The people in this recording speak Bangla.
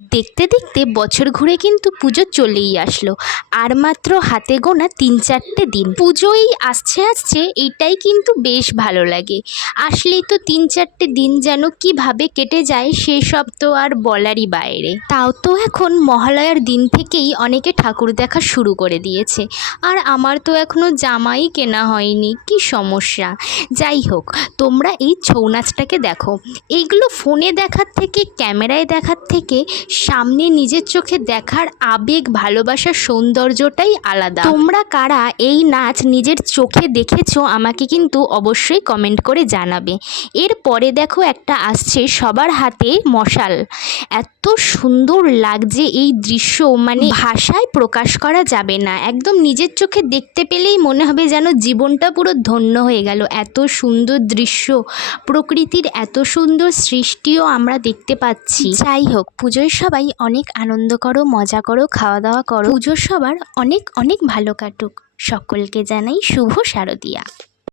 দেখতে দেখতে বছর ঘুরে কিন্তু পুজো চলেই আসলো। আর মাত্র হাতে গোনা ৩-৪টে দিন পুজোই আসছে আসছে, এইটাই কিন্তু বেশ ভালো লাগে। আসলেই তো ৩-৪টে দিন যেন কিভাবে কেটে যায় সেসব তো আর বলারই বাইরে। তাও তো এখন মহালয়ার দিন থেকেই অনেকে ঠাকুর দেখা শুরু করে দিয়েছে, আর আমার তো এখনো জামাই কেনা হয়নি। কি সমস্যা! যাই হোক, তোমরা এই ছৌ নাচটাকে দেখো। এইগুলো ফোনে দেখার থেকে, ক্যামেরায় দেখার থেকে সামনে নিজের চোখে দেখার আবেগ, ভালোবাসার সৌন্দর্যটাই আলাদা। তোমরা কারা এই নাচ নিজের চোখে দেখেছো আমাকে কিন্তু অবশ্যই কমেন্ট করে জানাবে। এরপরে দেখো একটা আসছে সবার হাতে মশাল। এত সুন্দর লাগছে এই দৃশ্য, মানে ভাষায় প্রকাশ করা যাবে না। একদম নিজের চোখে দেখতে পেলেই মনে হবে যেন জীবনটা পুরো ধন্য হয়ে গেল। এত সুন্দর দৃশ্য, প্রকৃতির এত সুন্দর সৃষ্টিও আমরা দেখতে পাচ্ছি। যাই হোক, পুজোয় সবাই অনেক আনন্দ করো, মজা করো, খাওয়া দাওয়া করো। পুজো সবার অনেক অনেক ভালো কাটুক। সকলকে জানাই শুভ শারদিয়া।